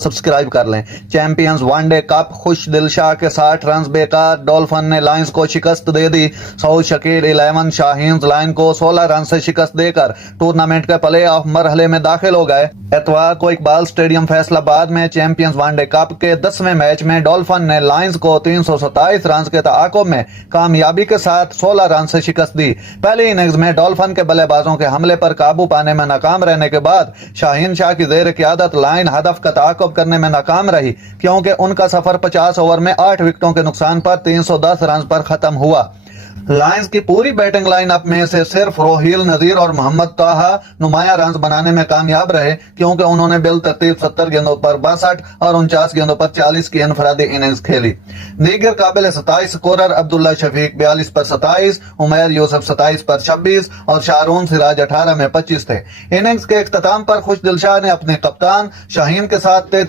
Subscribe कर लें। Champions one day cup खुश दिल शाह के 60 रन बेकार, डॉल्फिन ने लायंस को शिकस्त दे दी। सऊद शकीर 11 शाहीन लायन को 16 रन से शिकस्त देकर टूर्नामेंट के प्ले ऑफ मरहले में दाखिल हो गए। एतवार को इकबाल स्टेडियम फैसलाबाद में चैंपियंस वनडे कप के 10वें मैच में डॉल्फिन ने लायंस को 327 रन के तआकुब में कामयाबी के साथ 16 रन से शिकस्त दी। पहली इनिंग्स में डॉल्फिन के बल्लेबाजों के हमले पर काबू पाने में नाकाम रहने के बाद शाहीन शाह की जेर क़यादत लायन हदफ का तआकुब करने में नाकाम रही, क्योंकि उनका सफर 50 ओवर में 8 विकेटों के नुकसान पर 310 रन पर खत्म हुआ। लायंस की पूरी बैटिंग लाइनअप में से सिर्फ रोहिल नजीर और मोहम्मद ताहा नुमाया रन बनाने में कामयाब रहे, क्योंकि उन्होंने बिलतरतीब 70 गेंदों पर 62 और 49 गेंदों पर 40 की इनफरादी इनिंग्स खेली। दीगर काबिल 27 स्कोरर अब्दुल्ला शफीक 42 पर 27, उमैर यूसुफ 27 पर 26 और शारून सिराज 18 में 25 थे। इनिंग्स के इख्तिताम पर खुश दिल शाह ने अपने कप्तान शाहीन के साथ